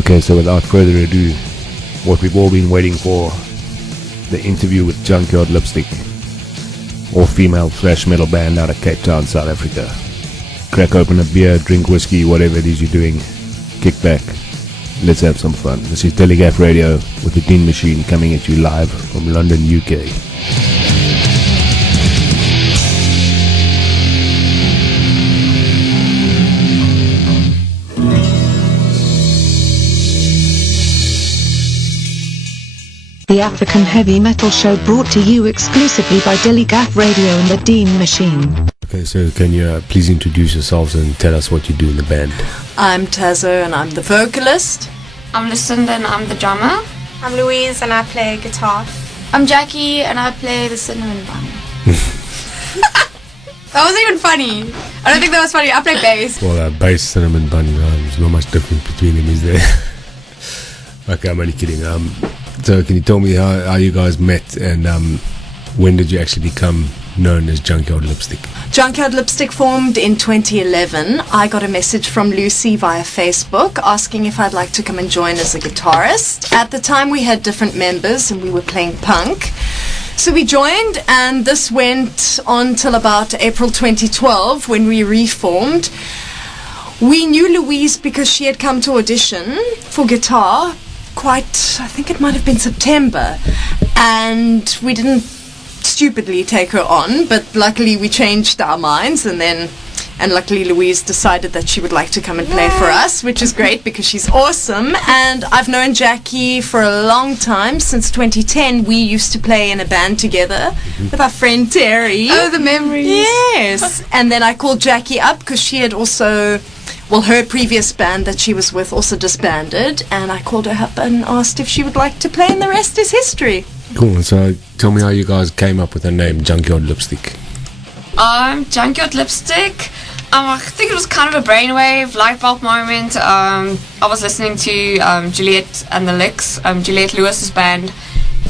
Okay, so without further ado, what we've all been waiting for, the interview with Junkyard Lipstick, all-female thrash metal band out of Cape Town, South Africa. Crack open a beer, drink whiskey, whatever it is you're doing, kick back, let's have some fun. This is Telegraph Radio with the Dean Machine coming at you live from London, UK. The African Heavy Metal Show brought to you exclusively by Telegraph Radio and the Dean Machine. Okay, so can you please introduce yourselves and tell us what you do in the band? I'm Tazo and I'm the vocalist. I'm Lucinda and I'm the drummer. I'm Louise and I play guitar. I'm Jackie and I play the cinnamon bun. That wasn't even funny. I don't think that was funny. I play bass. Well, bass, cinnamon bun, there's not much difference between them, is there? Okay, I'm only kidding. So can you tell me how you guys met and when did you actually become known as Junkyard Lipstick? Junkyard Lipstick formed in 2011. I got a message from Lucy via Facebook asking if I'd like to come and join as a guitarist. At the time we had different members and we were playing punk. So we joined and this went on till about April 2012 when we reformed. We knew Louise because she had come to audition for guitar I think it might have been September, and we didn't stupidly take her on, but luckily we changed our minds and luckily Louise decided that she would like to come and play for us, which is great because she's awesome. And I've known Jackie for a long time, since 2010. We used to play in a band together with our friend Terry. Oh, the memories. Yes. And then I called Jackie up because she had also, her previous band that she was with also disbanded, and I called her up and asked if she would like to play, and the rest is history. Cool. So tell me how you guys came up with the name Junkyard Lipstick. Junkyard Lipstick. I think it was kind of a brainwave, light bulb moment. I was listening to Juliette and the Licks, Juliette Lewis's band,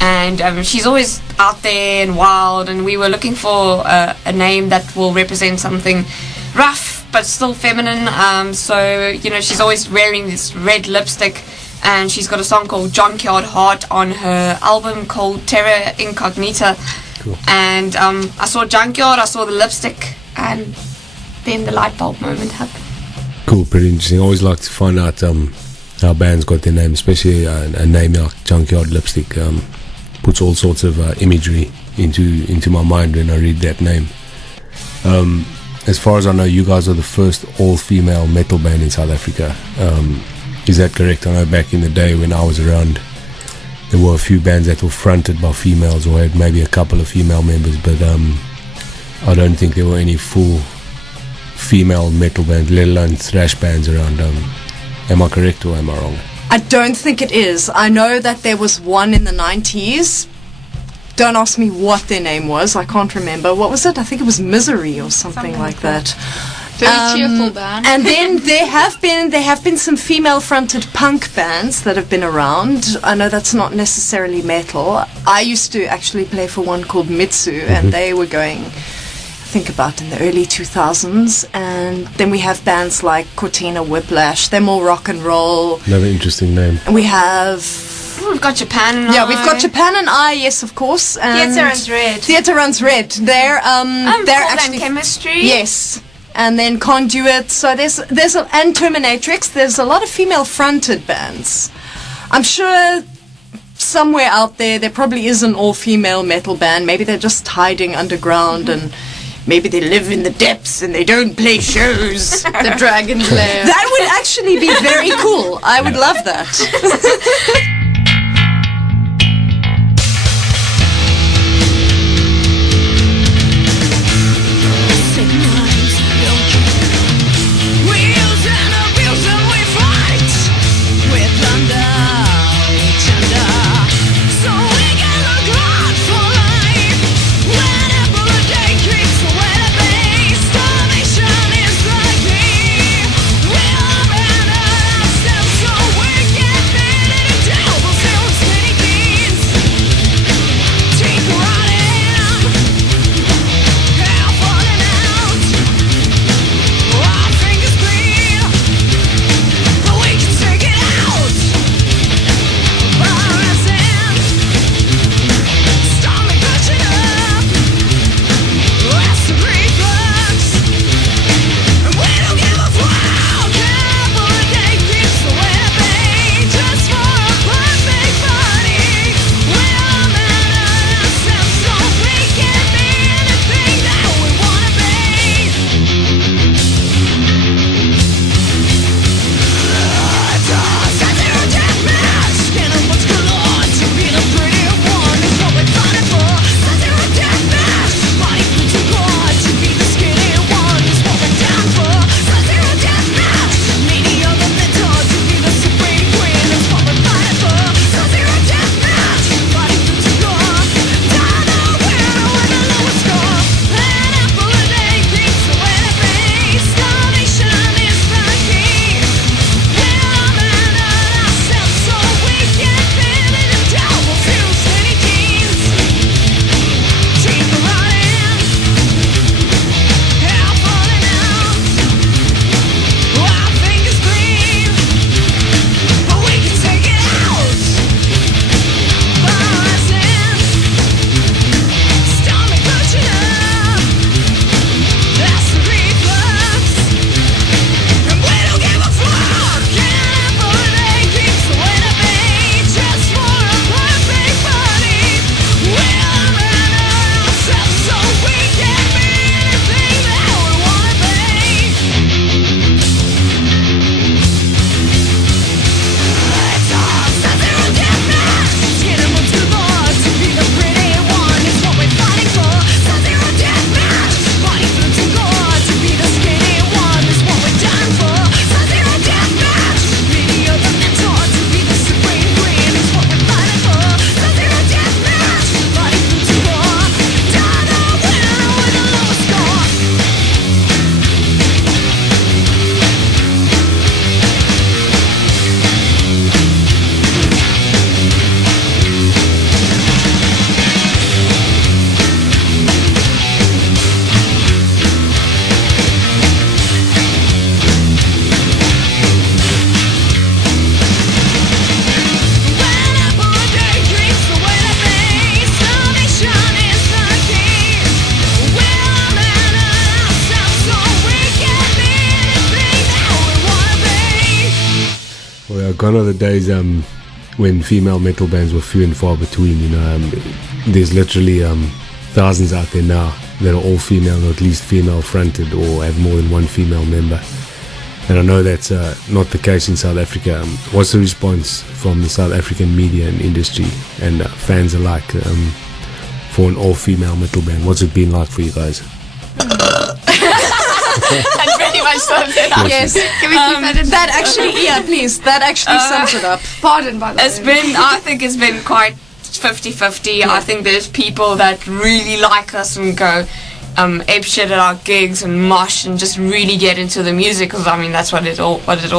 and she's always out there and wild, and we were looking for a name that will represent something rough but still feminine. So she's always wearing this red lipstick, and she's got a song called Junkyard Heart on her album called Terra Incognita. Cool. And I saw Junkyard, I saw the lipstick, and then the light bulb moment happened. Cool, pretty interesting. I always like to find out how bands got their name, especially a name like Junkyard Lipstick. Puts all sorts of imagery into my mind when I read that name. As far as I know, you guys are the first all-female metal band in South Africa. Is that correct? I know back in the day when I was around, there were a few bands that were fronted by females or had maybe a couple of female members, but I don't think there were any full female metal bands, let alone thrash bands around. Am I correct or am I wrong? I don't think it is. I know that there was one in the 90s. Don't ask me what their name was. I can't remember. What was it? I think it was Misery or something like that. Very cheerful band. And then there have been some female-fronted punk bands that have been around. I know that's not necessarily metal. I used to actually play for one called Mitsu, and they were going, I think, about in the early 2000s. And then we have bands like Cortina Whiplash. They're more rock and roll. Another interesting name. And we have... We've got Japan and I. Yeah, we've got Japan and I, yes, of course. And Theatre Runs Red. Theatre Runs Red. They're actually Chemistry. Yes, and then Conduit. So and Terminatrix. There's a lot of female-fronted bands. I'm sure somewhere out there probably is an all-female metal band. Maybe they're just hiding underground and. Maybe they live in the depths and they don't play shows. The Dragon Lair. That would actually be very cool. I would love that. So we can fit it down. gone are the days when female metal bands were few and far between. You know, there's literally thousands out there now that are all female, or at least female fronted, or have more than one female member. And I know that's not the case in South Africa. What's the response from the South African media and industry and fans alike for an all-female metal band? What's it been like for you guys? That's pretty much sums it up. Yes. Can we keep that in? That actually, yeah, please. That actually sums it up. Pardon, by the way. I think it's been quite 50-50. Yeah. I think there's people that really like us and go ape shit at our gigs and mosh and just really get into the music, because I mean that's what it is all about. What it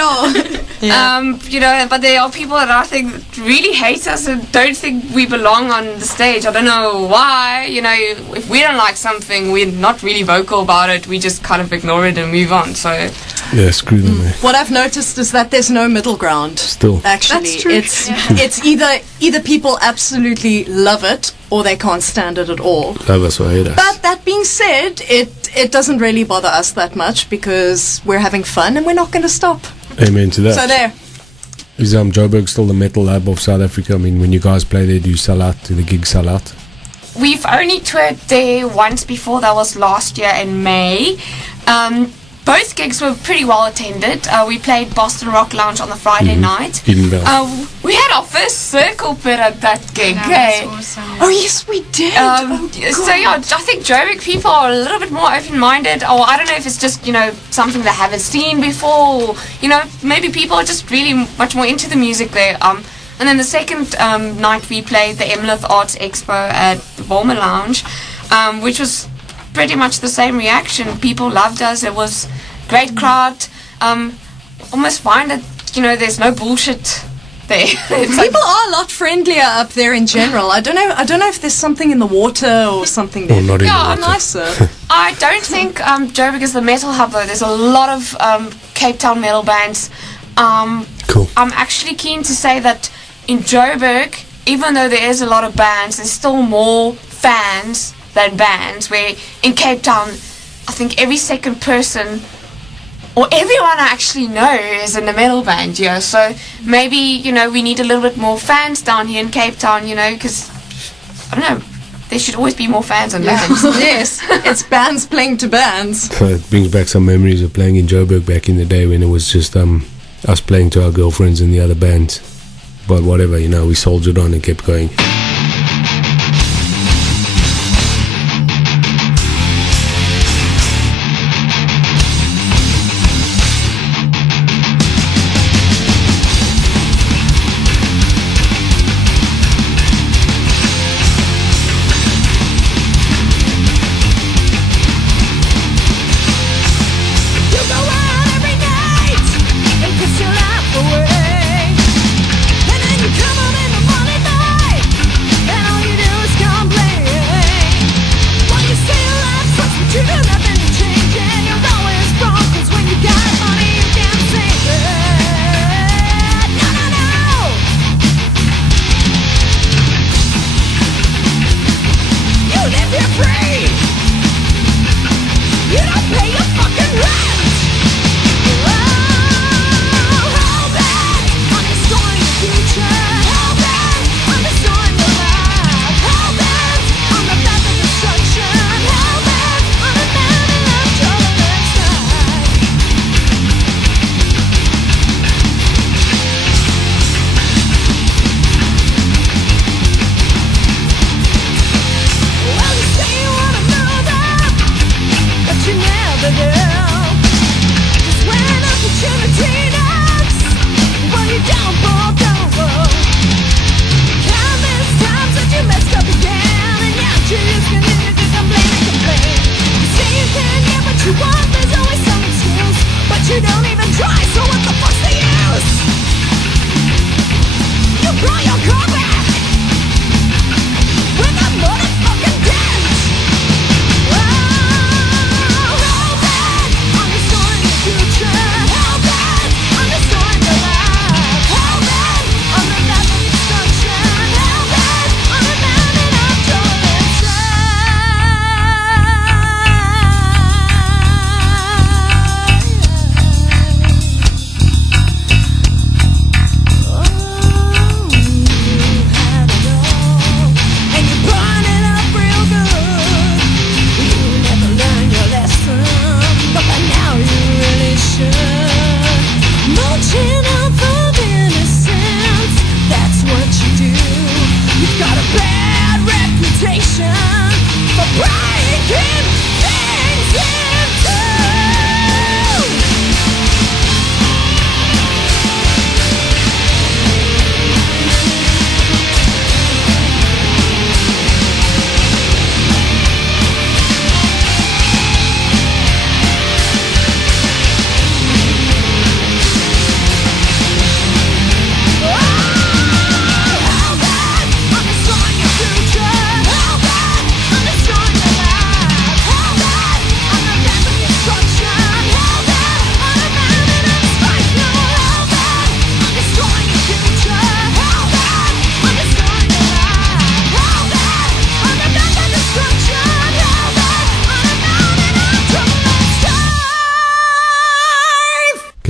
all. Yeah. You know, but there are people that I think really hate us and don't think we belong on the stage. I don't know why. You know, if we don't like something, we're not really vocal about it. We just kind of ignore it and move on. So yeah, screw them. What I've noticed is that there's no middle ground. Still, actually, that's true. It's either people absolutely love it or they can't stand it at all. Love us or hate us. But that being said, it doesn't really bother us that much because we're having fun and we're not going to stop. Amen to that. So there. Is Joburg still the metal lab of South Africa? I mean, when you guys play there, do you sell out? Do the gigs sell out? we've only toured there once before. That was last year in May. Both gigs were pretty well attended. We played Boston Rock Lounge on the Friday night. We had our first circle pit at that gig. That was awesome. Oh yes, we did. So yeah, I think Joburg people are a little bit more open-minded, or I don't know if it's just, you know, something they haven't seen before, or, you know, maybe people are just really much more into the music there. And then the second night we played the Emlith Arts Expo at the Bulmer Lounge, which was pretty much the same reaction. People loved us. It was great crowd. Almost find that, you know, there's no bullshit there. People are a lot friendlier up there in general. I don't know if there's something in the water or something there. Or not in the water. Nicer. I don't think Joburg is the metal hub though. There's a lot of Cape Town metal bands. Cool. I'm actually keen to say that in Joburg, even though there is a lot of bands, there's still more fans than bands. Where in Cape Town, I think every second person or everyone I actually know is in a metal band, you know. So maybe, you know, we need a little bit more fans down here in Cape Town, you know, because, I don't know, there should always be more fans than bands. Yes, it's bands playing to bands. So it brings back some memories of playing in Joburg back in the day when it was just us playing to our girlfriends and the other bands. But whatever, you know, we soldiered on and kept going.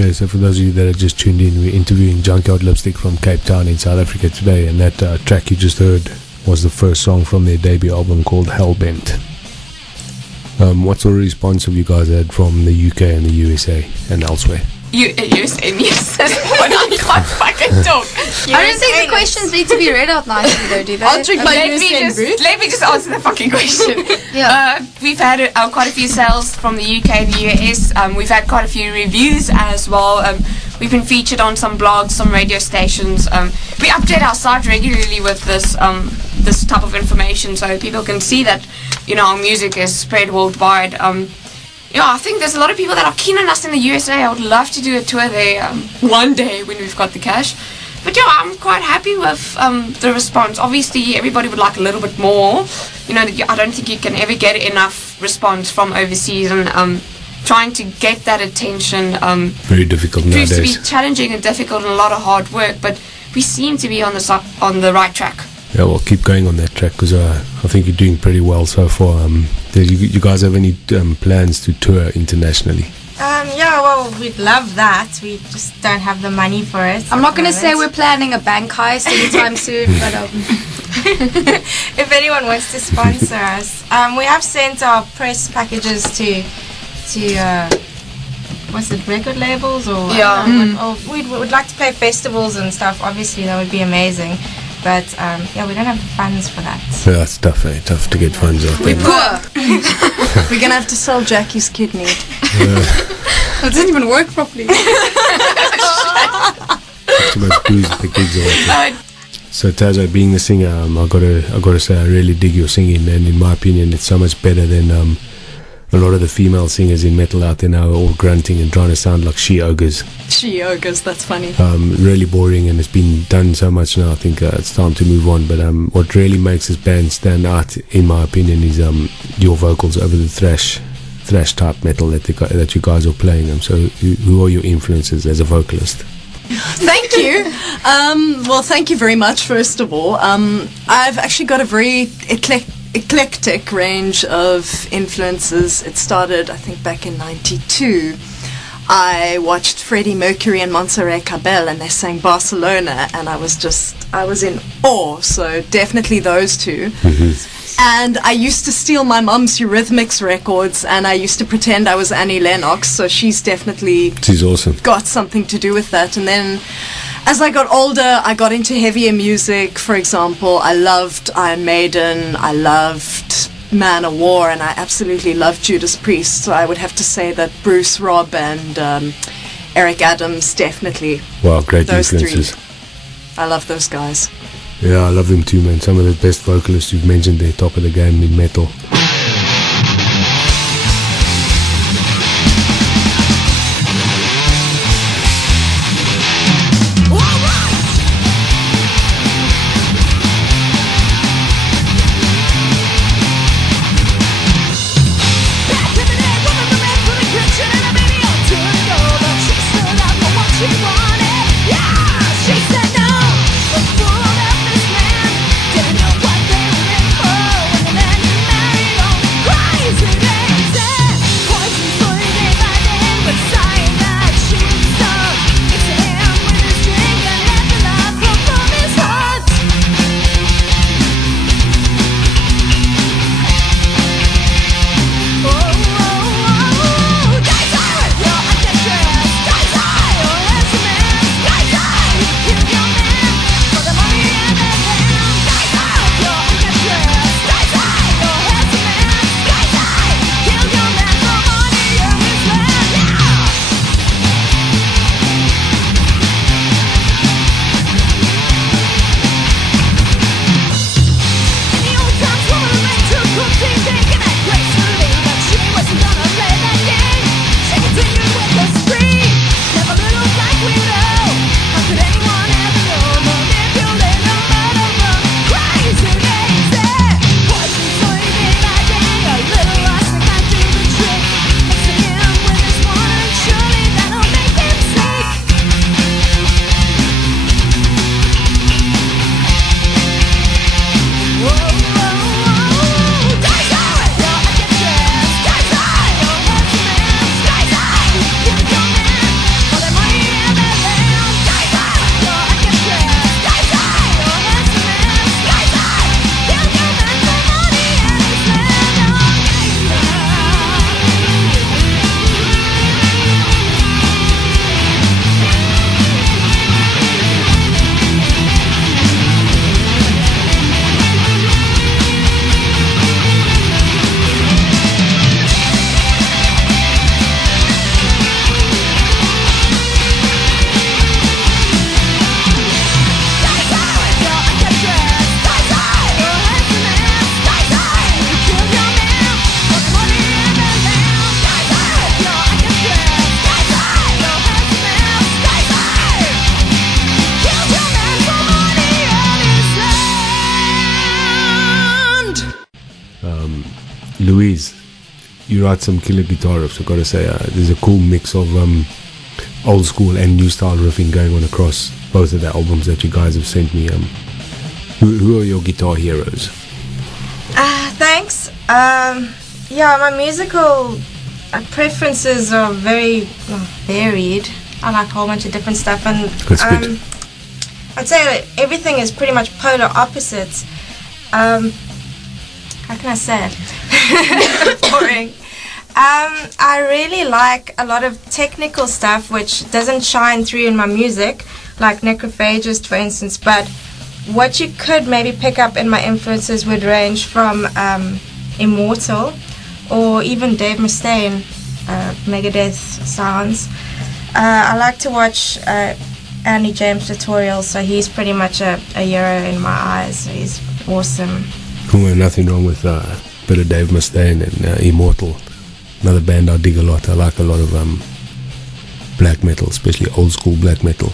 Okay, so for those of you that are just tuned in, we're interviewing Junkyard Lipstick from Cape Town in South Africa today, and that track you just heard was the first song from their debut album called Hellbent. What sort of response have you guys had from the UK and the USA and elsewhere? USA news. When I can't fucking talk. I don't think the questions need to be read out nicely though, do they? Answering by USA, let me just answer the fucking question. Yeah. We've had quite a few sales from the UK and the US. We've had quite a few reviews as well. We've been featured on some blogs, some radio stations. We update our site regularly with this this type of information, so people can see that, you know, our music is spread worldwide. Yeah, I think there's a lot of people that are keen on us in the USA. I would love to do a tour there one day when we've got the cash. But yeah, I'm quite happy with the response. Obviously, everybody would like a little bit more. You know, I don't think you can ever get enough response from overseas, and trying to get that attention Very difficult proves nowadays. to be challenging and difficult and a lot of hard work. But we seem to be on the right track. Yeah, well, keep going on that track, because I think you're doing pretty well so far. Do you guys have any plans to tour internationally? Yeah, well, we'd love that. We just don't have the money for it. I'm not going to say we're planning a bank heist anytime soon, but if anyone wants to sponsor us, we have sent our press packages to what's it, record labels or we would like to play festivals and stuff. Obviously, that would be amazing. But yeah, we don't have the funds for that. Yeah, that's tough, tough to get funds out there. We're poor. We're gonna have to sell Jackie's kidney. it didn't even work properly. Too much booze at the gigs or So Tazo, being the singer, I gotta say I really dig your singing, and in my opinion, it's so much better than a lot of the female singers in metal out there now are all grunting and trying to sound like she-ogres. She-ogres, that's funny. Really boring, and it's been done so much now. I think it's time to move on. But what really makes this band stand out, in my opinion, is your vocals over the thrash type metal that you guys are playing. So who are your influences as a vocalist? Thank you. Well, thank you very much, first of all. I've actually got a very eclectic range of influences. It started, I think, back in 92. I watched Freddie Mercury and Montserrat Cabell, and they sang Barcelona, and I was in awe. So definitely those two. And I used to steal my mum's Eurythmics records, and I used to pretend I was Annie Lennox, so she's awesome. Got something to do with that. And then as I got older, I got into heavier music. For example, I loved Iron Maiden, I loved Man of War, and I absolutely loved Judas Priest. So I would have to say that Bruce, Rob, and Eric Adams, definitely. Wow, great those influences. Three. I love those guys. Yeah, I love them too, man. Some of the best vocalists you've mentioned, they're top of the game in metal. Didn't know what they were in for when the man you married Louise, you write some killer guitar riffs. I've got to say, there's a cool mix of old school and new style riffing going on across both of the albums that you guys have sent me. Who are your guitar heroes? Thanks. My musical preferences are very varied. I like a whole bunch of different stuff, and That's good. I'd say that everything is pretty much polar opposites. How can I say it? Boring. I really like a lot of technical stuff which doesn't shine through in my music, like Necrophagist, for instance, but what you could maybe pick up in my influences would range from Immortal or even Dave Mustaine, Megadeth sounds. I like to watch Andy James tutorials, so he's pretty much a hero in my eyes. He's awesome. Well, nothing wrong with a bit of Dave Mustaine and Immortal. Another band I dig a lot. I like a lot of black metal, especially old school black metal.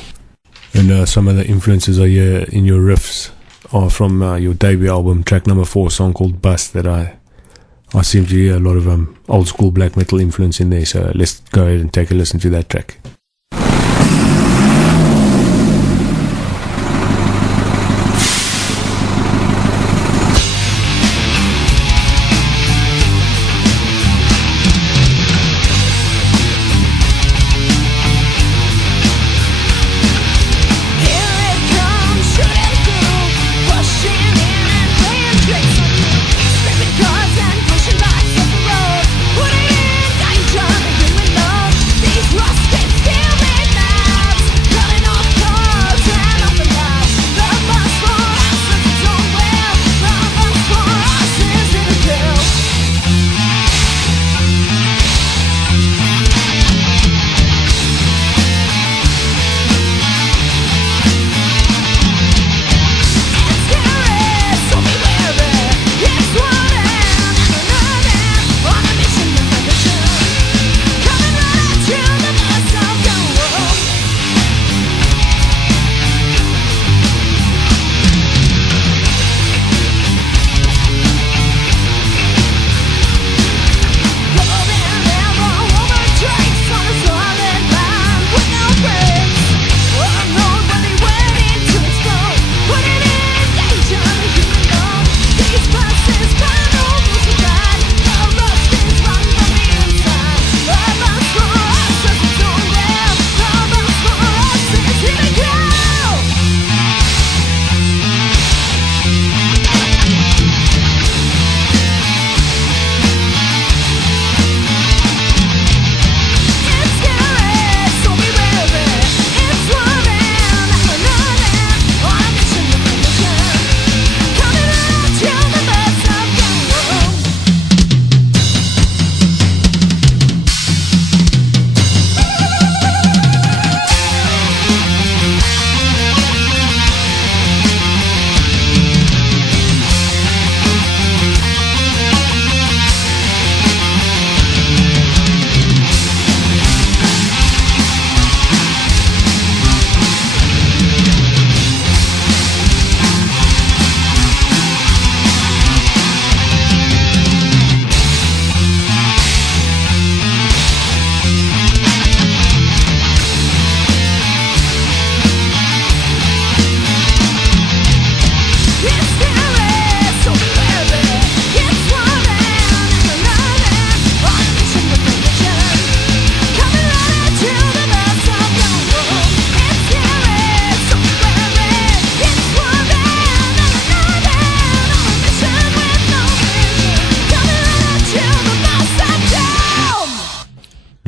And some of the influences are here in your riffs are from your debut album, track number 4, a song called Bust, that I seem to hear a lot of old school black metal influence in there. So let's go ahead and take a listen to that track.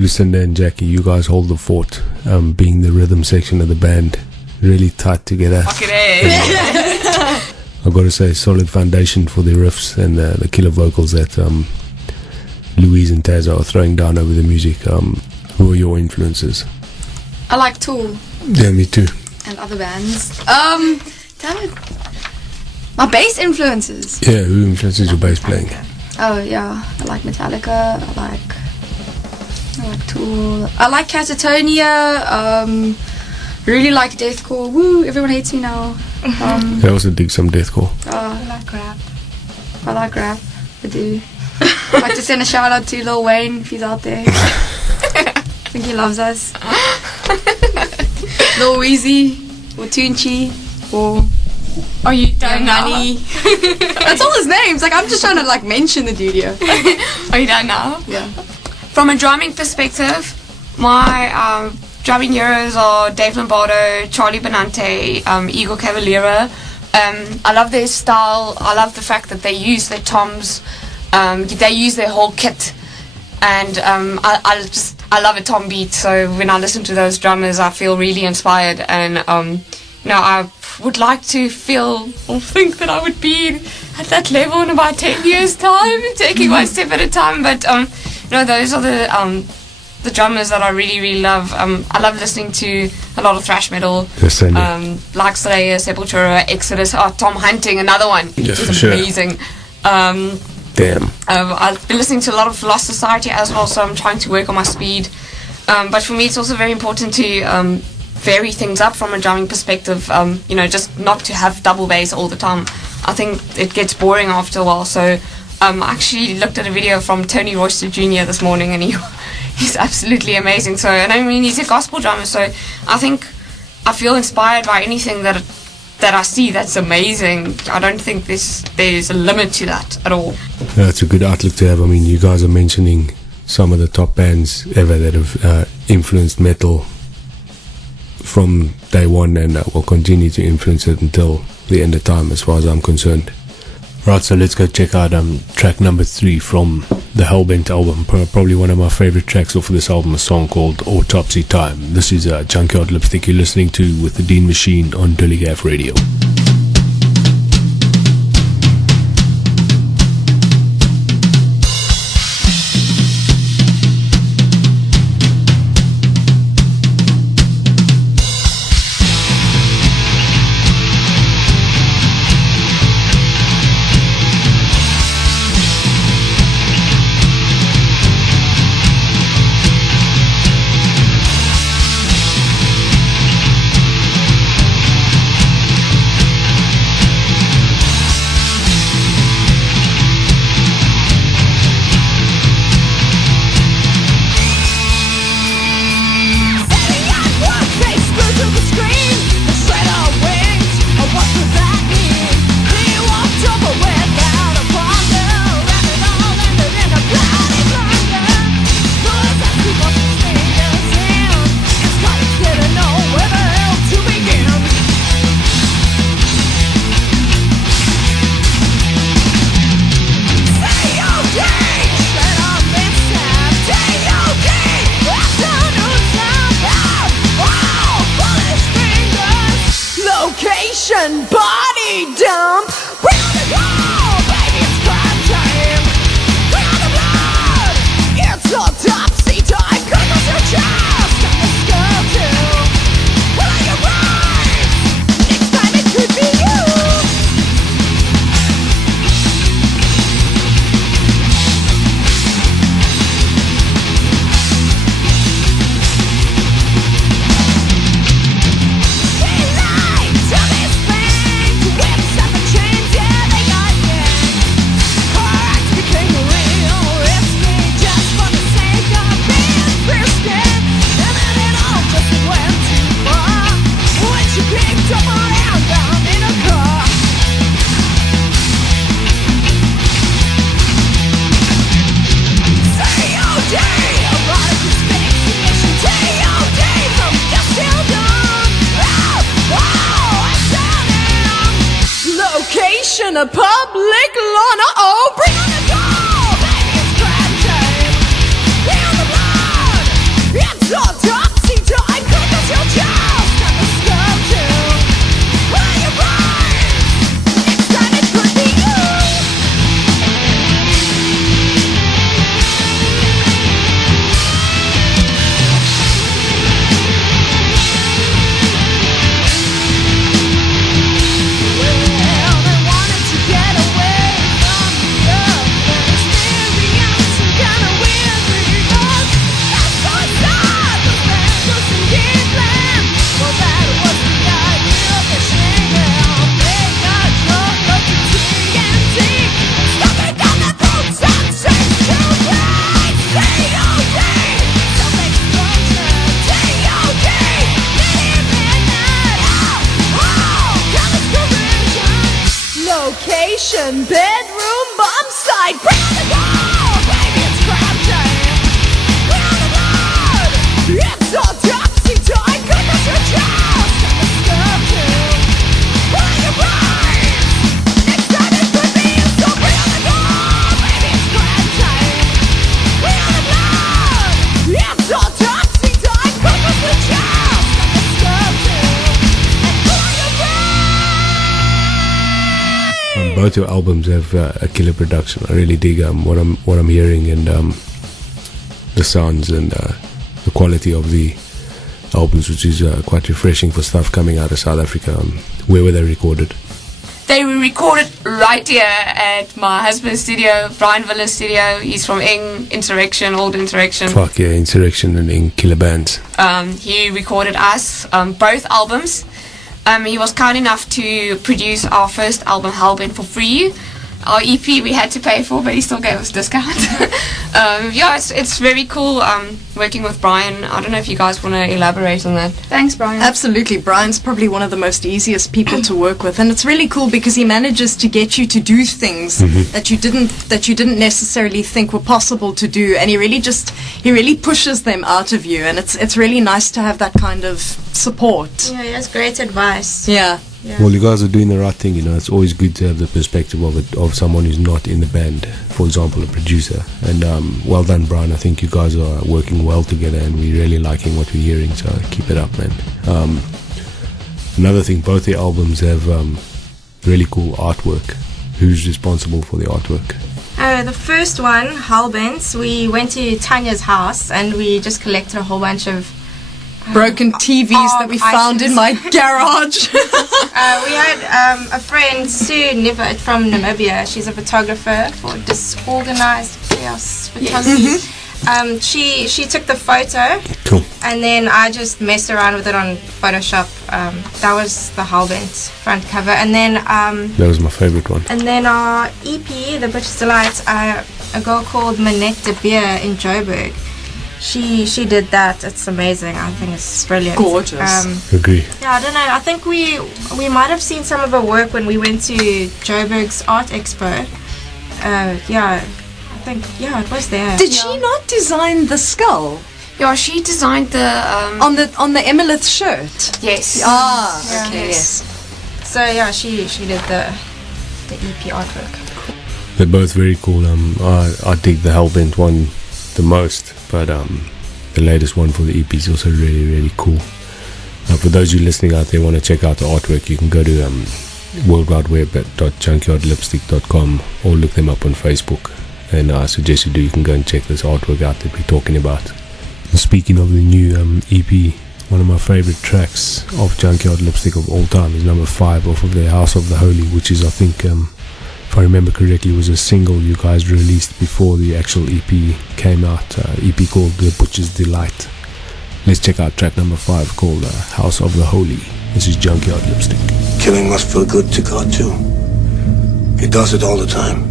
Lucinda and Jackie, you guys hold the fort, being the rhythm section of the band, really tight together. Fucking A. I've got to say, solid foundation for the riffs and the killer vocals that Louise and Taz are throwing down over the music. Who are your influences? I like Tool Yeah, me too. and other bands. Damn it. My bass influences. Yeah, who influences your bass playing? Oh yeah, I like Metallica. I like Tool. I like Catatonia. Really like deathcore. Woo! Everyone hates me now. I also dig some deathcore. I like rap. I like rap. I do. I'd like to send a shout out to Lil Wayne if he's out there. I think he loves us. Lil Weezy, or Tunchi, or Are you done now? Nani. That's all his names. Like, I'm just trying to like mention the dude here. Are you done now? Yeah. From a drumming perspective, my drumming heroes are Dave Lombardo, Charlie Benante, Igor Cavaliera. I love their style. I love the fact that they use their toms. They use their whole kit, and I love a tom beat. So when I listen to those drummers, I feel really inspired, and I would like to feel or think that I would be at that level in about 10 years' time, taking one step at a time. But those are the drummers that I really, really love. I love listening to a lot of thrash metal, like Slayer, Sepultura, Exodus, Tom Hunting, another one, which is amazing. Damn. I've been listening to a lot of Lost Society as well, so I'm trying to work on my speed. But for me, it's also very important to vary things up from a drumming perspective. Just not to have double bass all the time. I think it gets boring after a while. So I actually looked at a video from Tony Royster Jr. this morning, and he's absolutely amazing. So, and I mean, he's a gospel drummer, so I think I feel inspired by anything that I see that's amazing. I don't think there's a limit to that at all. That's a good outlook to have. I mean, you guys are mentioning some of the top bands ever that have influenced metal from day one, and will continue to influence it until the end of time, as far as I'm concerned. Right, so let's go check out track number 3 from the Hellbent album. Probably one of my favorite tracks off of this album, a song called Autopsy Time. This is Junkyard Lipstick you're listening to with the Dean Machine on Dillygaff Radio. Body dump. We're on the go, baby, it's crime time. We're on the blood. It's autopsy time. Criminals your chest and the skull too. What are your rights? Next time it could be you. A public lawn, bring on the goal, baby, it's crime time. Bring on the blood, it's autopsy time. Cut us your chest and the skull too. What are your rights? Next time it could be you. Well, they wanted to get away from the Russian bedroom bomb site. Bring on the gold, baby, it's crap time. Bring on the blood, it's autopsy time. Goodness, your chest and the stuff too. Pull your brains, next time it could be you. So bring on the gold, baby, it's crap time. Bring on the blood, it's autopsy time. Goodness, your chest and the stuff too. And pull your brains. Both your albums have a killer production. I really dig what I'm hearing, and the sounds and the quality of the albums, which is quite refreshing for stuff coming out of South Africa. Where were they recorded? They were recorded right here at my husband's studio, Brian Villa's studio. He's from Insurrection, Old Insurrection. Fuck yeah, Insurrection and killer bands. He recorded us, both albums. He was kind enough to produce our first album, Hellbent, for free. Our EP we had to pay for, but he still gave us a discount. Yeah, it's very cool working with Brian. I don't know if you guys want to elaborate on that. Thanks, Brian. Absolutely. Brian's probably one of the most easiest people to work with, and it's really cool because he manages to get you to do things that you didn't necessarily think were possible to do, and he really pushes them out of you, and it's really nice to have that kind of support. Yeah, he has great advice. Yeah. Yeah. Well, you guys are doing the right thing, you know. It's always good to have the perspective of someone who's not in the band, for example, a producer. And well done, Brian. I think you guys are working well together, and we're really liking what we're hearing, so keep it up, man. Another thing, both the albums have really cool artwork. Who's responsible for the artwork? The first one, Hellbent, we went to Tanya's house and we just collected a whole bunch of Broken TVs that we found in my garage. we had a friend, Sue Nibbert from Namibia. She's a photographer for Disorganized Chaos Photography. She took the photo, Cool. and then I just messed around with it on Photoshop. That was the Hellbent front cover, and then That was my favorite one. and then our EP, The British Delight, a girl called Manette de Beer in Joburg. She did that. It's amazing. I think it's brilliant. Gorgeous. Agree. Yeah, I don't know. I think we might have seen some of her work when we went to Joburg's Art Expo. Yeah, I think it was there. Did she not design the skull Yeah, she designed the on the Emilith shirt? yes. Ah, Yeah. okay, yes. So yeah, she did the EP artwork. They're both very cool. I dig the Hellbent one the most, but the latest one for the EP is also really, really cool. For those of you listening out there want to check out the artwork, you can go to worldwideweb.junkyardlipstick.com or look them up on Facebook, and I suggest you can go and check this artwork out that we're talking about. Speaking of the new EP, one of my favorite tracks of Junkyard Lipstick of all time is number 5 off of their House of the Holy, which is, I think, if I remember correctly, was a single you guys released before the actual EP came out. EP called The Butcher's Delight. Let's check out track number 5 called House of the Holy. This is Junkyard Lipstick. Killing must feel good to God too. He does it all the time.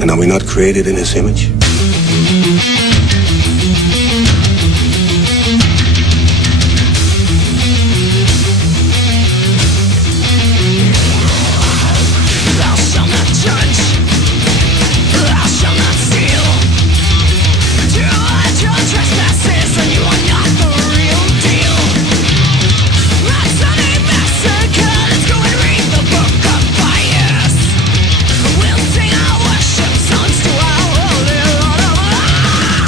And are we not created in His image? We'll sing our worship songs to our holy Lord of life.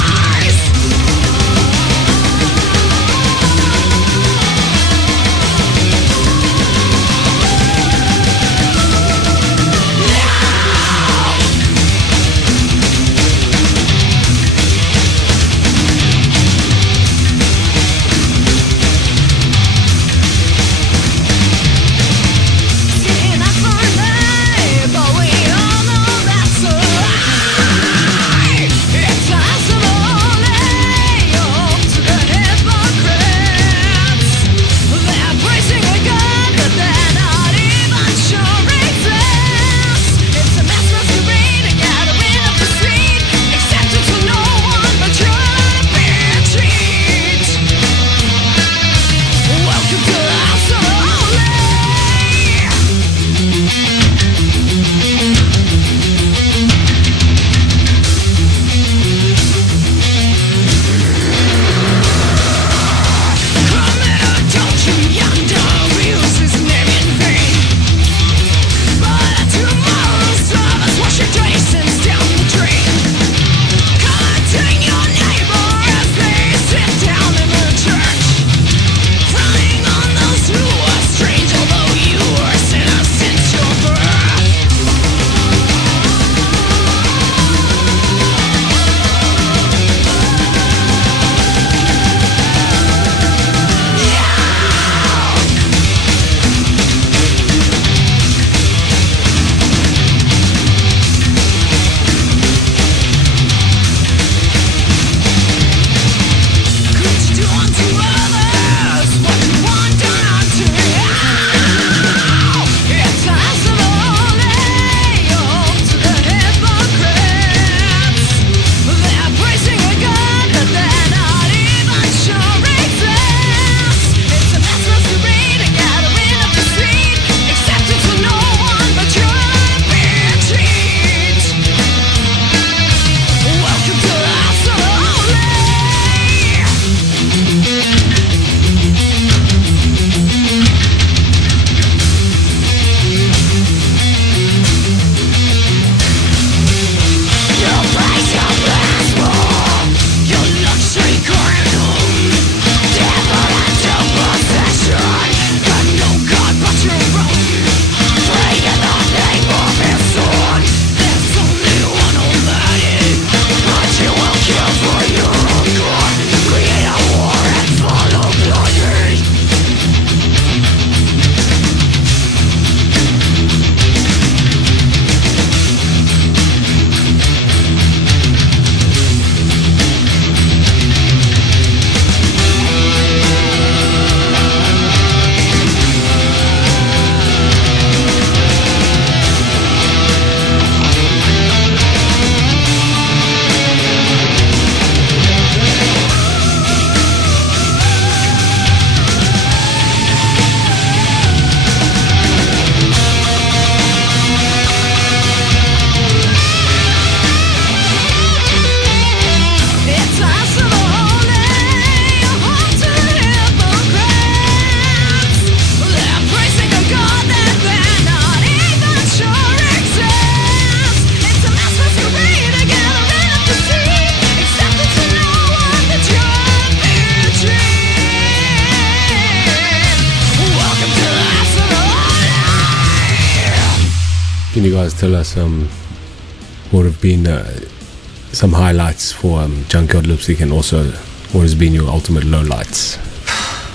can you guys tell us what have been some highlights for Junkyard Lipstick, and also what has been your ultimate lowlights?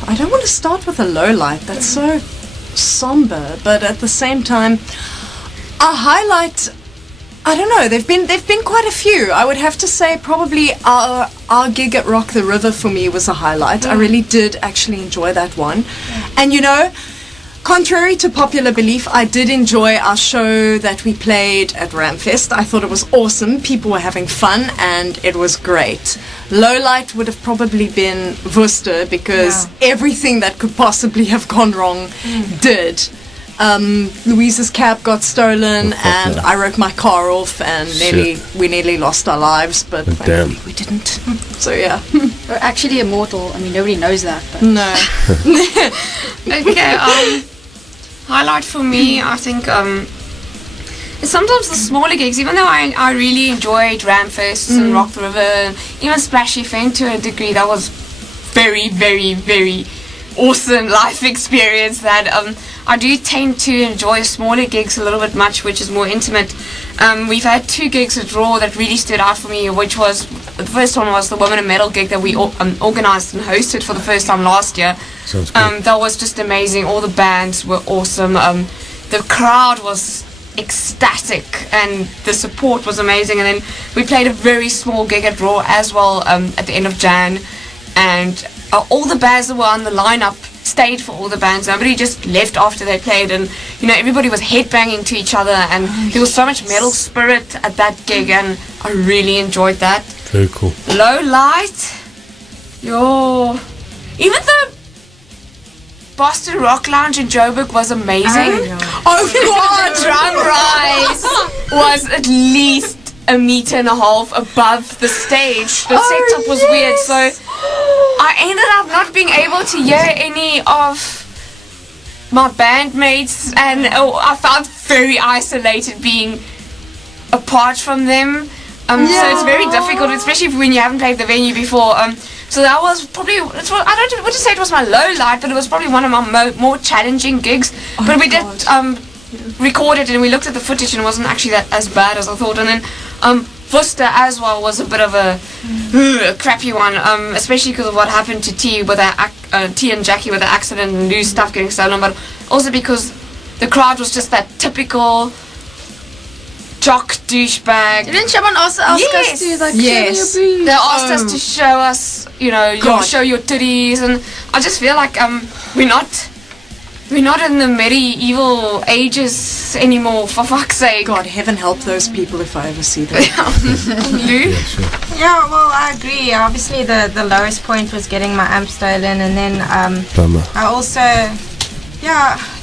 I don't want to start with a low light. That's so somber. But at the same time, a highlight, I don't know. They've been quite a few. I would have to say probably our gig at Rock the River for me was a highlight. I really did actually enjoy that one. And you know, contrary to popular belief, I did enjoy our show that we played at Ramfest. I thought it was awesome. People were having fun and it was great. Lowlight would have probably been Worcester, because everything that could possibly have gone wrong did. Louise's cab got stolen and I wrote my car off and we nearly lost our lives, but thankfully we didn't. So yeah. We're actually immortal. I mean, nobody knows that. But. No. Okay, highlight for me, I think, is sometimes the smaller gigs. Even though I really enjoyed Ramfest and Rock the River and even Splash FM to a degree, that was very, very, very awesome life experience that I do tend to enjoy smaller gigs a little bit much, which is more intimate. We've had 2 gigs at Raw that really stood out for me, which was, the first one was the Women in Metal gig that we organised and hosted for the first time last year. That was just amazing. All the bands were awesome. The crowd was ecstatic and the support was amazing. And then we played a very small gig at Raw as well at the end of Jan, and all the bands that were on the lineup stayed for all the bands. Nobody just left after they played, and you know, everybody was headbanging to each other, and there was so much metal spirit at that gig, and I really enjoyed that. Very cool. Low light, even the Boston Rock Lounge in Joburg was amazing. Oh God, Drum Rise was at least 1.5 meters above the stage. The setup was weird, so I ended up not being able to hear any of my bandmates, and I felt very isolated being apart from them. So it's very difficult, especially when you haven't played the venue before. So that was probably, I don't want to say it was my low light, but it was probably one of my more challenging gigs. But we did record it and we looked at the footage and it wasn't actually that as bad as I thought. And then Worcester as well was a bit of a crappy one, especially because of what happened to T and Jackie with the accident and Lou's stuff getting stolen, but also because the crowd was just that typical jock douchebag. Didn't someone ask us to like show your boobs? They asked us to show us, show your titties, and I just feel like we're not in the medieval ages anymore, for fuck's sake. God, heaven help those people if I ever see them. Lou? Yeah, well, I agree. Obviously, the lowest point was getting my amp stolen, and then I also,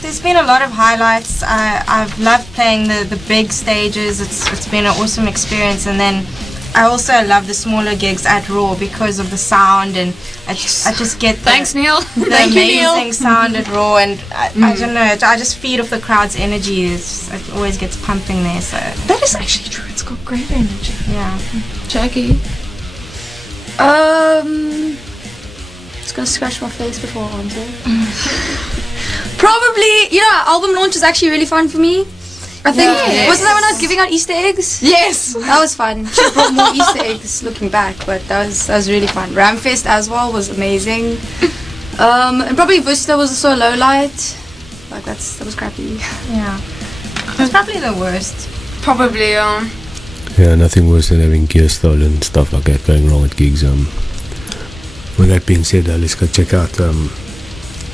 there's been a lot of highlights. I've loved playing the big stages. It's been an awesome experience, and then I also love the smaller gigs at Raw because of the sound, and I just get Thanks, Neil. the amazing sound at Raw, and I don't know, I just feed off the crowd's energy. It always gets pumping there, so that is actually true. It's got great energy. Yeah. Jackie? Just gonna scratch my face before I answer. Probably, album launch is actually really fun for me. I think, wasn't that when I was giving out Easter eggs? Yes! That was fun. Should have brought more Easter eggs looking back, but that was really fun. Ramfest as well was amazing. And probably Worcester was also a low light. Like, that was crappy. Yeah. It was probably the worst. Probably, Yeah, nothing worse than having gear stolen and stuff like that going wrong at gigs. With that being said, let's go check out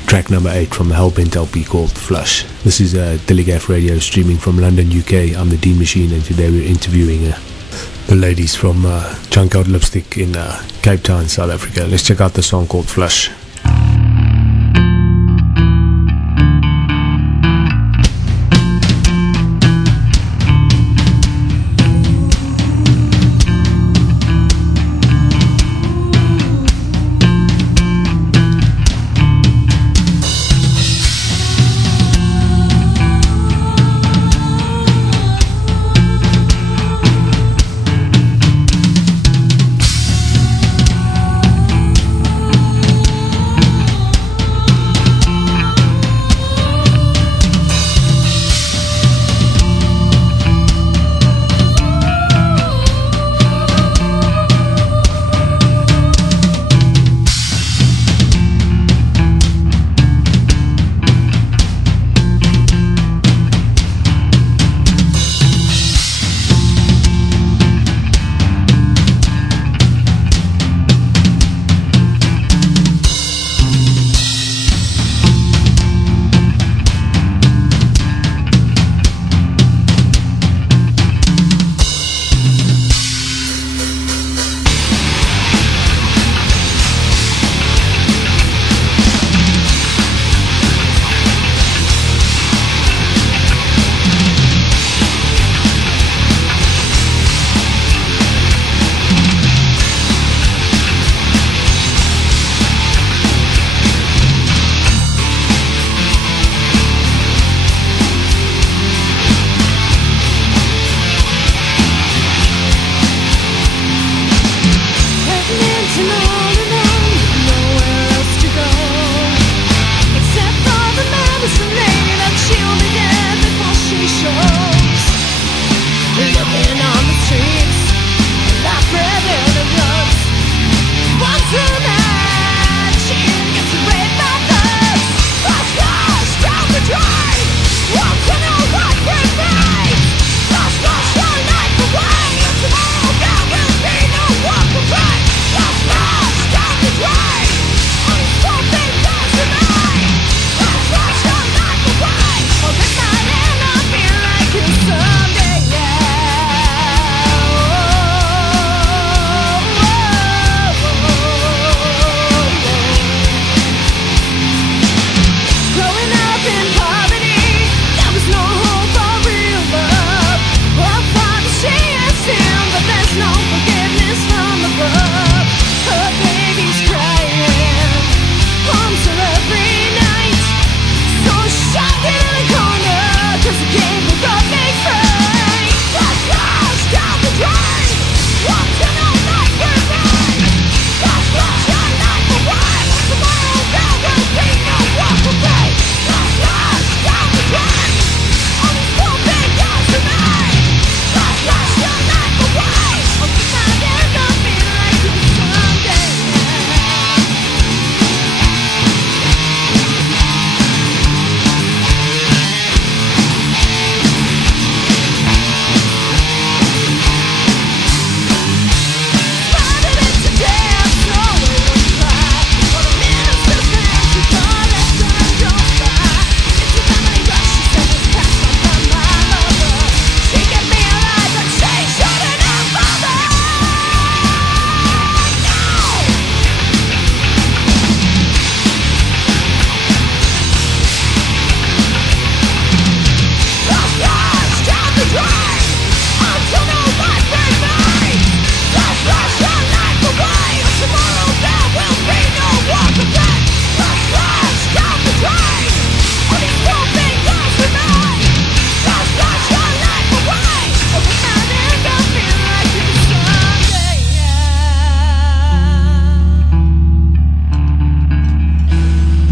track number 8 from the Hellbent LP called Flush. This is Telegraph Radio streaming from London, UK. I'm the Dean Machine, and today we're interviewing the ladies from Junkyard Lipstick in Cape Town, South Africa. Let's check out the song called Flush.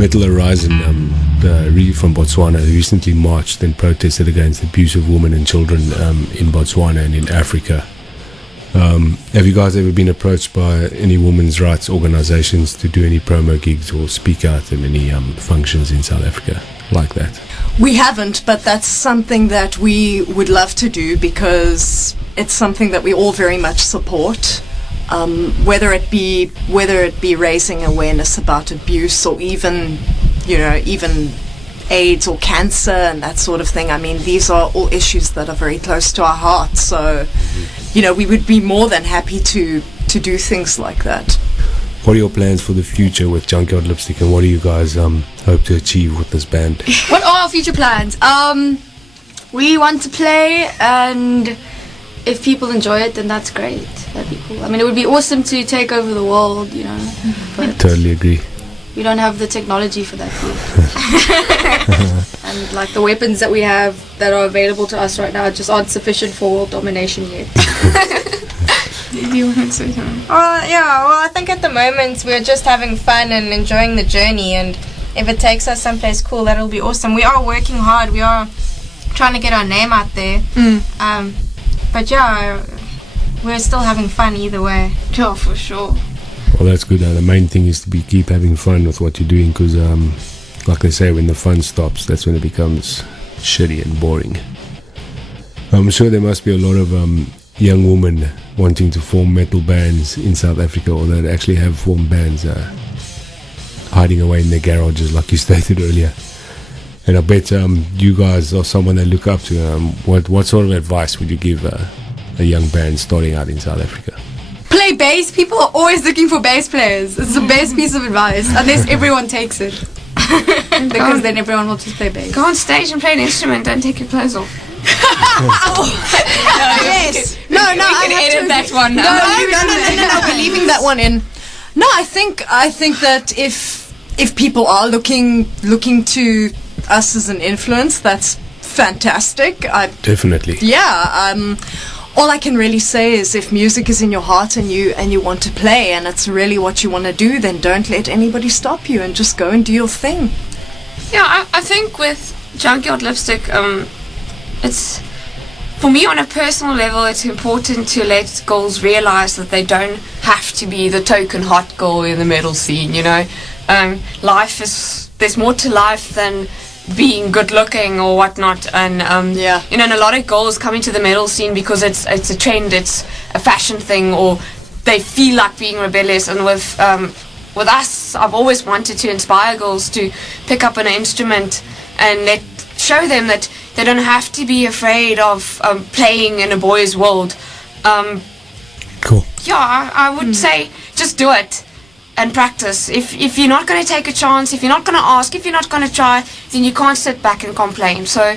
Metal Horizon from Botswana recently marched and protested against the abuse of women and children in Botswana and in Africa. Have you guys ever been approached by any women's rights organizations to do any promo gigs or speak out at any functions in South Africa like that? We haven't, but that's something that we would love to do because it's something that we all very much support. Whether it be raising awareness about abuse or even AIDS or cancer and that sort of thing. I mean, these are all issues that are very close to our hearts. So, we would be more than happy to do things like that. What are your plans for the future with Junkyard Lipstick, and what do you guys hope to achieve with this band? What are our future plans? We want to play, and if people enjoy it, then that's great. That'd be cool. I mean, it would be awesome to take over the world, but Totally agree. we don't have the technology for that yet. And like the weapons that we have that are available to us right now just aren't sufficient for world domination yet. Do you want to say something? I think at the moment we're just having fun and enjoying the journey, and if it takes us someplace cool, that'll be awesome. We are working hard. We are trying to get our name out there. But we're still having fun either way. Yeah, for sure. Well, that's good. The main thing is to keep having fun with what you're doing, because, like they say, when the fun stops, that's when it becomes shitty and boring. I'm sure there must be a lot of young women wanting to form metal bands in South Africa, or that actually have formed bands hiding away in their garages, like you stated earlier. And I bet you guys are someone they look up to. What sort of advice would you give a young band starting out in South Africa? Play bass. People are always looking for bass players. It's the best piece of advice, unless everyone takes it. Because then everyone will just play bass. Go on stage and play an instrument. Don't take your clothes off. Yes. No, we can edit that one. No, we're leaving that one in. No, I think that if people are looking to us as an influence, that's fantastic. Definitely. Yeah. All I can really say is if music is in your heart and you want to play and it's really what you want to do, then don't let anybody stop you and just go and do your thing. Yeah, I think with Junkyard Lipstick, it's, for me on a personal level, it's important to let girls realize that they don't have to be the token hot girl in the metal scene, there's more to life than being good looking or whatnot, and and a lot of girls come into the metal scene because it's a trend, it's a fashion thing, or they feel like being rebellious. And with us, I've always wanted to inspire girls to pick up an instrument and show them that they don't have to be afraid of playing in a boy's world. Cool. Yeah, I would say just do it and practice. If you're not going to take a chance, if you're not going to ask, if you're not going to try, then you can't sit back and complain. So,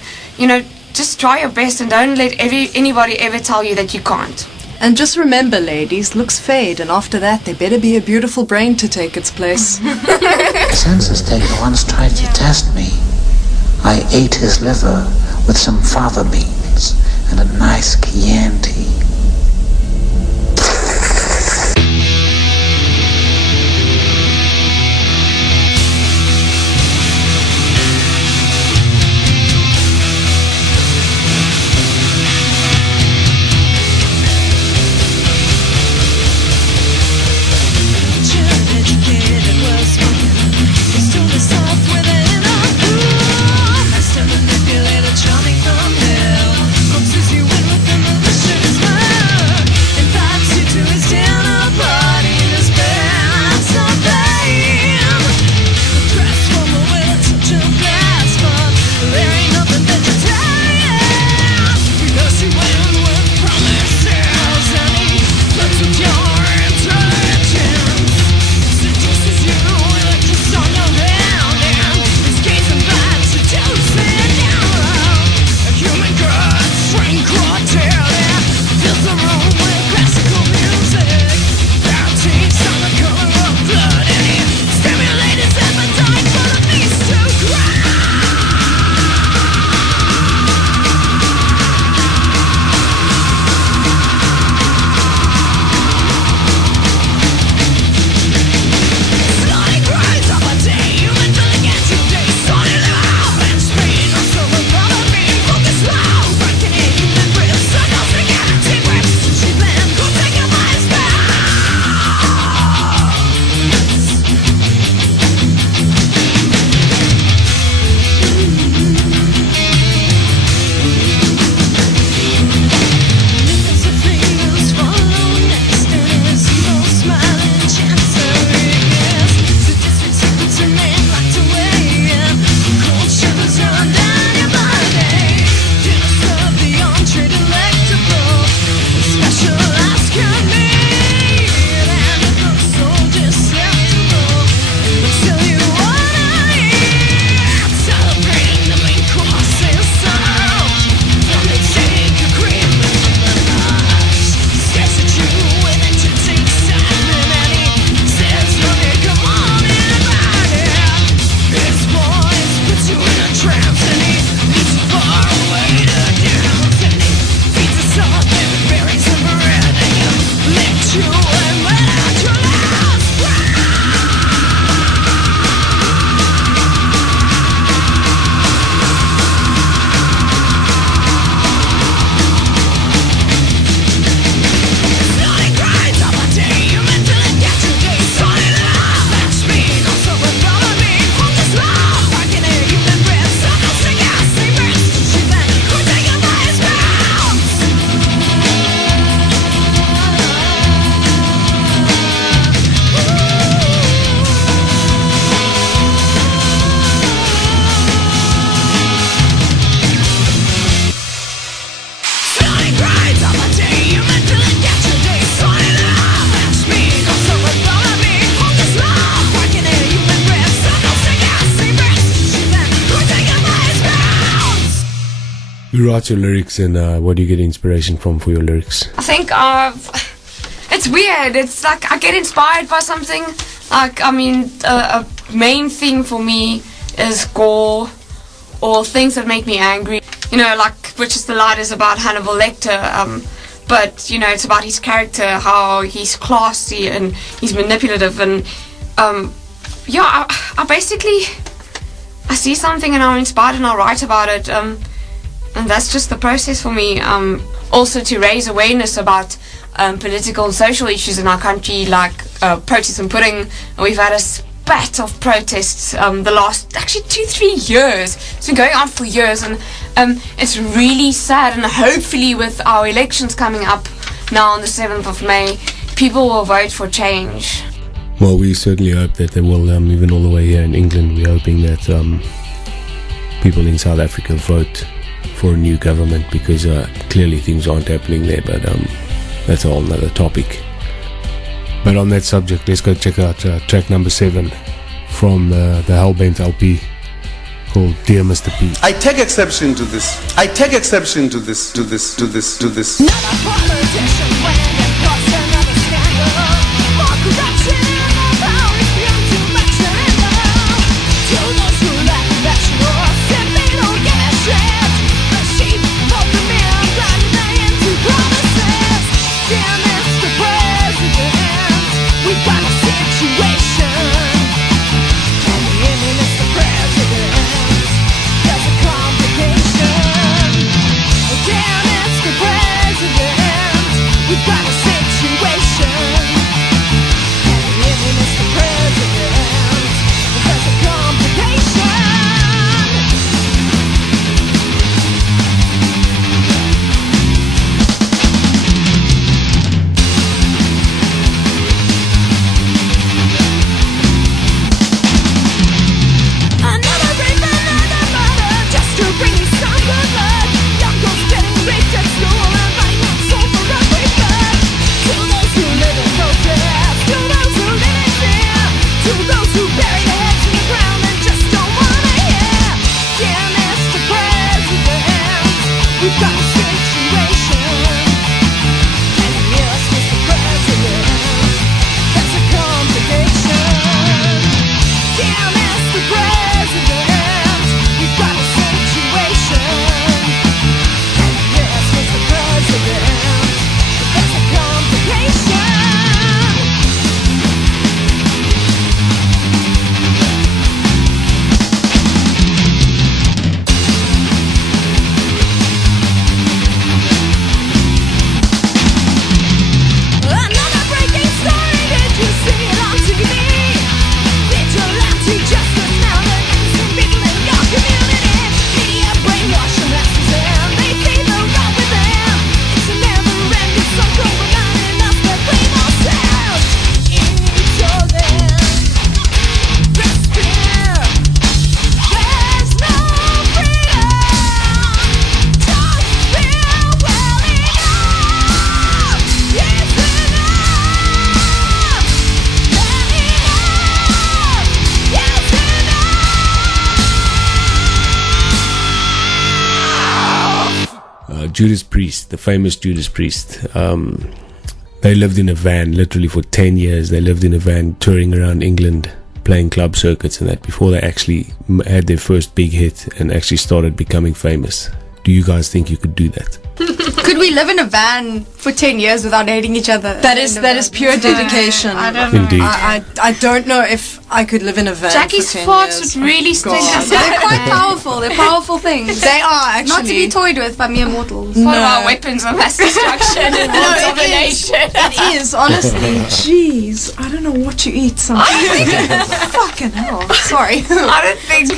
just try your best and don't let anybody ever tell you that you can't. And just remember, ladies, looks fade, and after that there better be a beautiful brain to take its place. The census taker once tried to test me. I ate his liver with some fava beans and a nice Chianti. Manipulated, charming thumbnail. Foxes you in with the malicious smile. Who writes your lyrics, and what do you get inspiration from for your lyrics? I think it's weird. It's like I get inspired by something. Like, I mean, a main thing for me is gore or things that make me angry. You know, like Richard the Light is about Hannibal Lecter, but, you know, it's about his character, how he's classy and he's manipulative. And, yeah, I basically, I see something and I'm inspired and I write about it. And that's just the process for me. Also to raise awareness about political and social issues in our country, like protests and pudding. And we've had a spat of protests the last, actually 2-3 years. It's been going on for years, and it's really sad. And hopefully with our elections coming up now on the 7th of May, people will vote for change. Well, we certainly hope that they will, even all the way here in England. We're hoping that people in South Africa vote for a new government, because clearly things aren't happening there, but that's a whole nother topic. But on that subject, let's go check out track number 7 from the Hellbent LP called Dear Mr. P. I take exception to this. I take exception to this. Not a politician when it costs another scandal. More corruption in the power is beyond too much enough. To those who lack national, simply don't give a shit. The sheep vote them in, blinding them into promises. Dear Mr. President, we've got a situation. And dear Mr. President, there's a complication. Dear Mr. President, we've got a situation. And dear Mr. President, there's a complication. Another rape, another murder, just to bring me some good luck. Young girls getting raped at school and running on soul for every bud. To those who live in protest, to those who live in fear, to those who bury their heads in the ground and just don't wanna hear. Dear Mr. President, we've got a situation. And yes, Mr. President, there's a complication. Dear Mr. President, we've got a situation. And yes, Mr. President, there's a complication. Another breaking story, did you see it on TV? Vigilante justice now, the innocent people in your community. Media brainwash the masses and they see the wrong with them. It's a never-ending cycle, but not enough to blame ourselves. Into this despair, there's no freedom. Don't feel well enough. It's Judas Priest, the famous Judas Priest. They lived in a van literally for 10 years. They lived in a van touring around England, playing club circuits and that, before they actually had their first big hit and actually started becoming famous. Do you guys think you could do that? Could we live in a van for 10 years without hating each other? That is pure dedication. I don't know. Indeed. I don't know if I could live in a van. Jackie's for 10 farts years. would really stink us They're quite powerful. They're powerful things. They are actually. Not to be toyed with by mere mortals. One of our weapons of mass destruction and world domination. It is, honestly. Jeez, I don't know what you eat sometimes. Fucking hell. Sorry. I don't think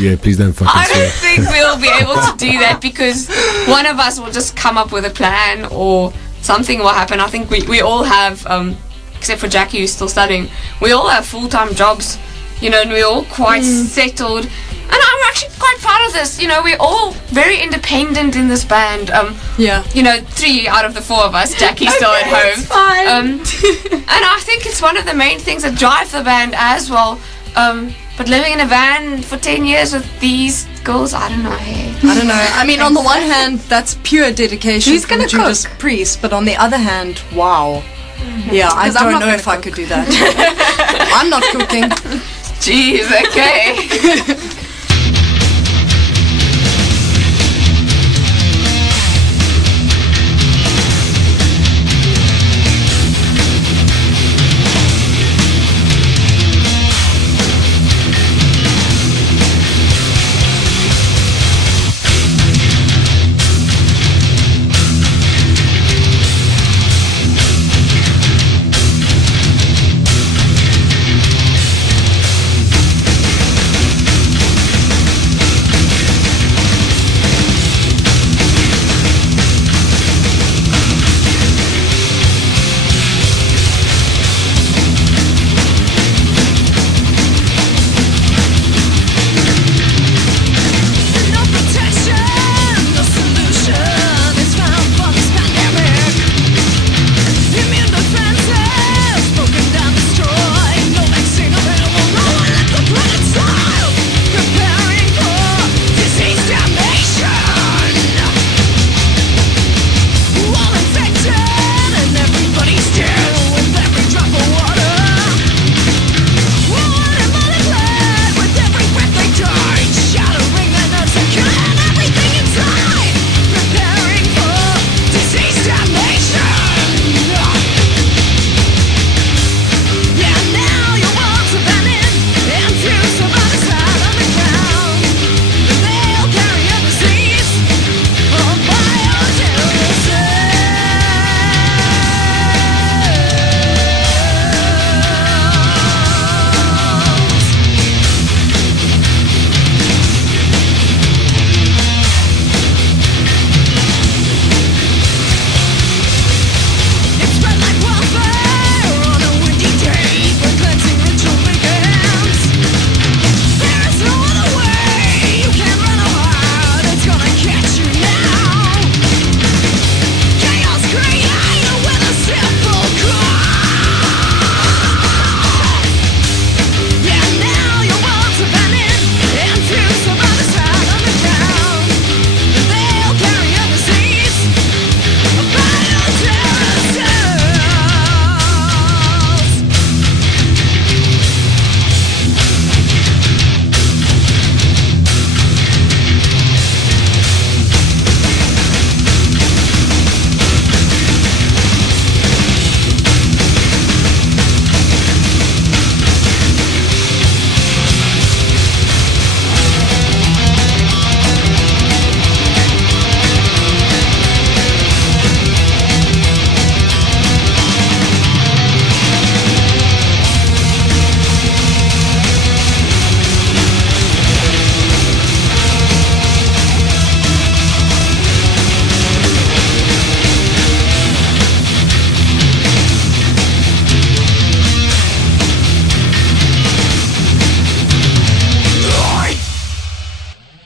Yeah, please don't fucking I don't swear. think we'll be able to do that, because one of us will just come up with a plan or something will happen. I think we all have, except for Jackie who's still studying, we all have full-time jobs, you know, and we're all quite settled. And I'm actually quite proud of this. You know, we're all very independent in this band. Yeah. You know, 3 out of the 4 of us, Jackie's still at home. It's fine. And I think it's one of the main things that drive the band as well. But living in a van for 10 years with these girls, I don't know. Hey. I don't know. I mean, on the one hand, that's pure dedication Who's from gonna Judas cook? Priest, but on the other hand, wow. Yeah, I 'Cause I'm don't not know gonna if I cook. could do that. I'm not cooking. Jeez, okay.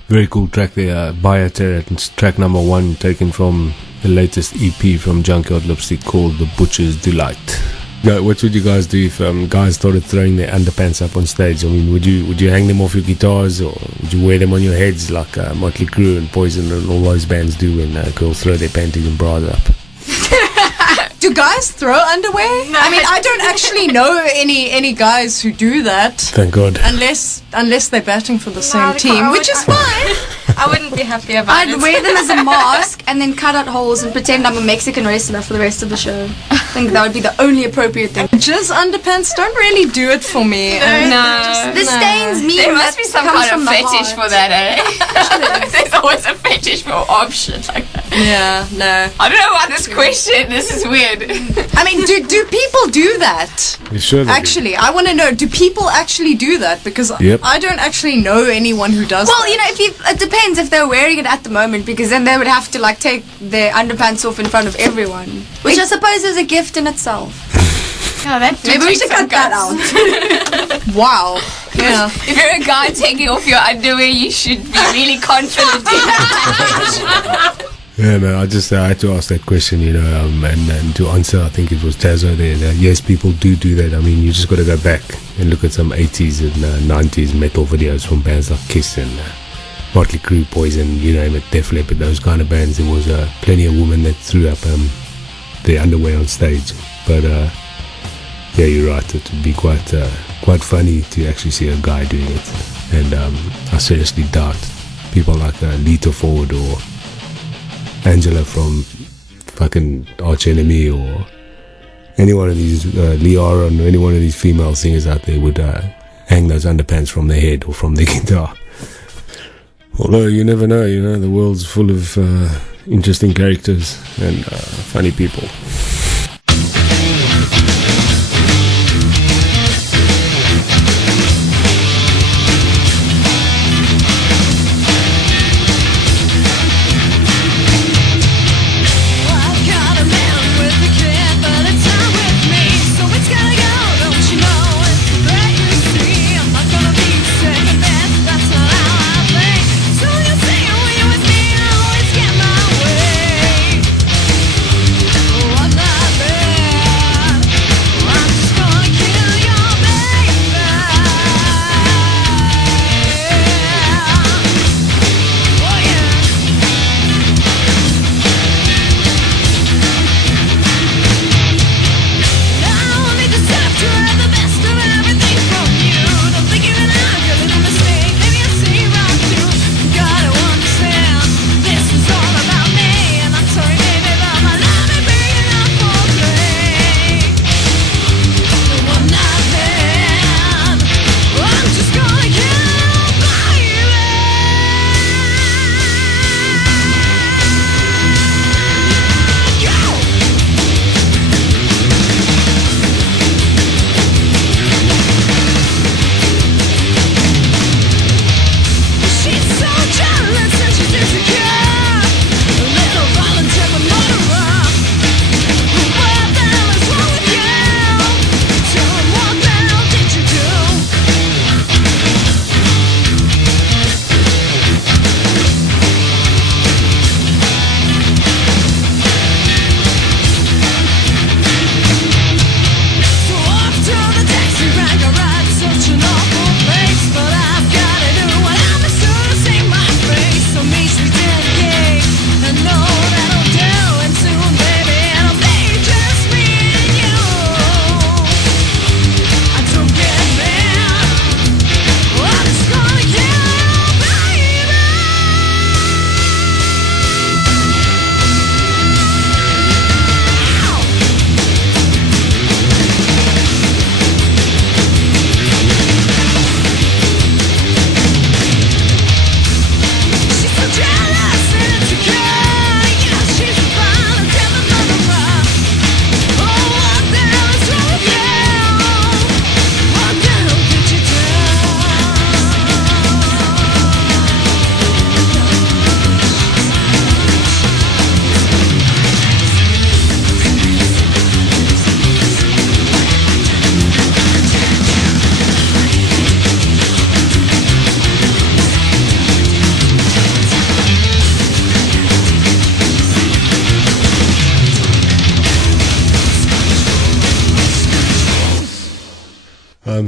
Very cool track there, Bioterror. It's track number 1, taken from the latest EP from Junkyard Lipstick called The Butcher's Delight. Now, what would you guys do if guys started throwing their underpants up on stage? I mean, would you hang them off your guitars, or would you wear them on your heads like Motley Crue and Poison and all those bands do when girls throw their panties and bras up? Do guys throw underwear? No. I mean, I don't actually know any guys who do that. Thank God. Unless they're batting for the same they team, can't- which is fine. I wouldn't be happy about it. I'd wear them as a mask and then cut out holes and pretend I'm a Mexican wrestler for the rest of the show. I think that would be the only appropriate thing. Jizz underpants don't really do it for me. No. The stains mean There must that be some comes kind of from the fetish heart. for that, eh? There's always a fetish for options like that. Yeah, no. I don't know about this question. This is weird. I mean, do people do that? You sure they do? Actually, I want to know, do people actually do that? Because Yep. I don't actually know anyone who does Well, that. you know, it depends if they're wearing it at the moment, because then they would have to like take their underpants off in front of everyone, which I suppose is a gift in itself. Yeah, that Maybe we should cut that out. Wow. Yeah. If you're a guy taking off your underwear, you should be really confident in that. Yeah, man, I had to ask that question, and to answer, I think it was Tazo there. That yes, people do that. I mean, you just got to go back and look at some 80s and 90s metal videos from bands like Kiss and Motley Crue, Poison, you name it, Def Leppard, those kind of bands. There was plenty of women that threw up their underwear on stage. But yeah, you're right. It would be quite funny to actually see a guy doing it. And I seriously doubt people like Lita Ford or Angela from fucking Arch Enemy or any one of these Liara or any one of these female singers out there would hang those underpants from their head or from their guitar. Although you never know, the world's full of interesting characters and funny people.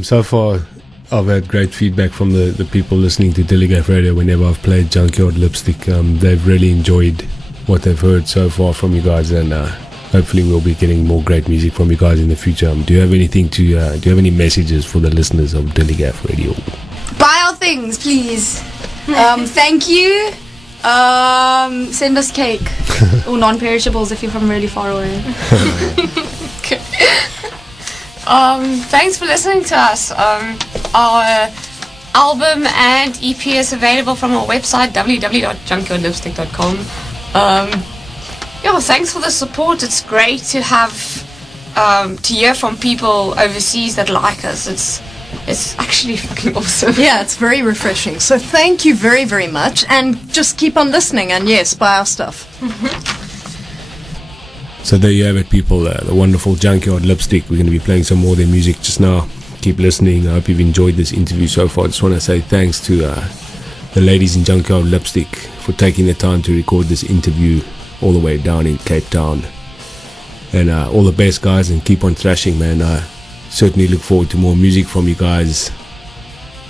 So far, I've had great feedback from the people listening to Telegraph Radio whenever I've played Junkyard Lipstick. They've really enjoyed what they've heard so far from you guys, and hopefully we'll be getting more great music from you guys in the future. Do you have anything to? Do you have any messages for the listeners of Telegraph Radio? Buy our things, please. Thank you. Send us cake or non-perishables if you're from really far away. Thanks for listening to us. Our album and EP is available from our website www.junkyardlipstick.com. Thanks for the support. It's great to have to hear from people overseas that like us. It's actually fucking awesome. Yeah, it's very refreshing. So thank you very, very much, and just keep on listening, and yes, buy our stuff. So there you have it, people. The wonderful Junkyard Lipstick. We're going to be playing some more of their music just now. Keep listening. I hope you've enjoyed this interview so far. I just want to say thanks to the ladies in Junkyard Lipstick for taking the time to record this interview all the way down in Cape Town. And all the best, guys, and keep on thrashing, man. I certainly look forward to more music from you guys,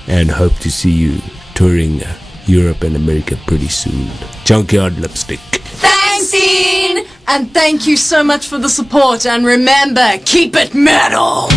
and hope to see you touring Europe and America pretty soon. Junkyard Lipstick. Thanks, Dean! And thank you so much for the support, and remember, keep it metal!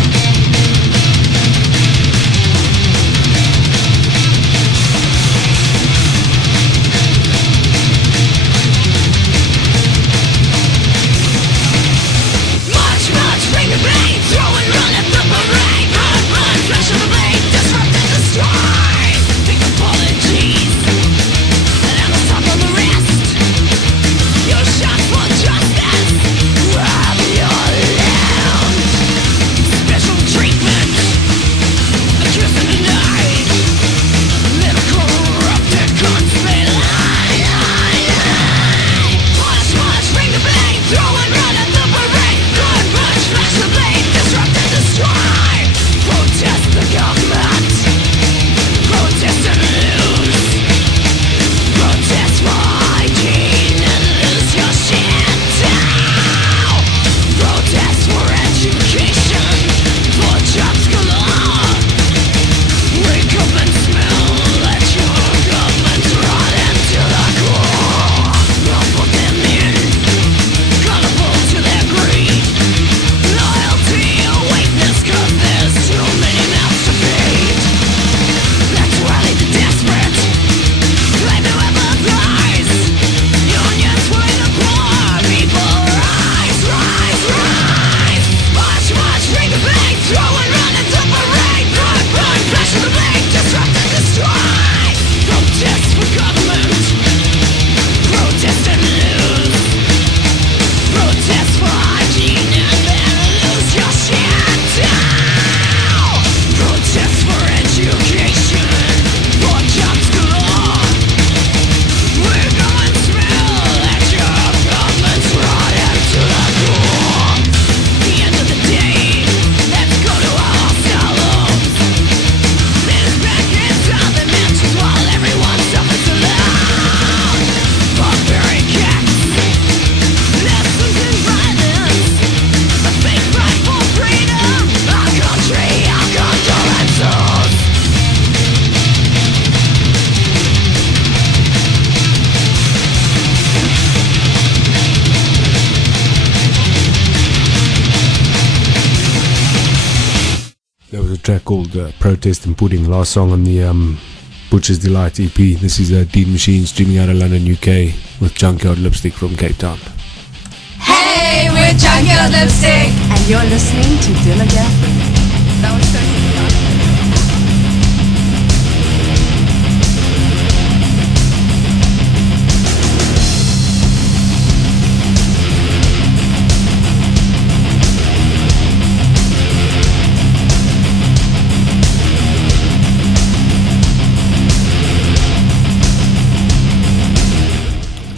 Track called Protest and Pudding, last song on the Butcher's Delight EP. This is Dean Machine streaming out of London, UK, with Junkyard Lipstick from Cape Town. Hey, we're Junkyard Lipstick, and you're listening to Dilla Gaffrey. That was so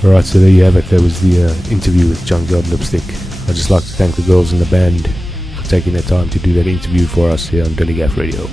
Alright, so there you have it. That was the interview with Junkyard Lipstick. I'd just like to thank the girls in the band for taking their time to do that interview for us here on Dilly Gaff Radio.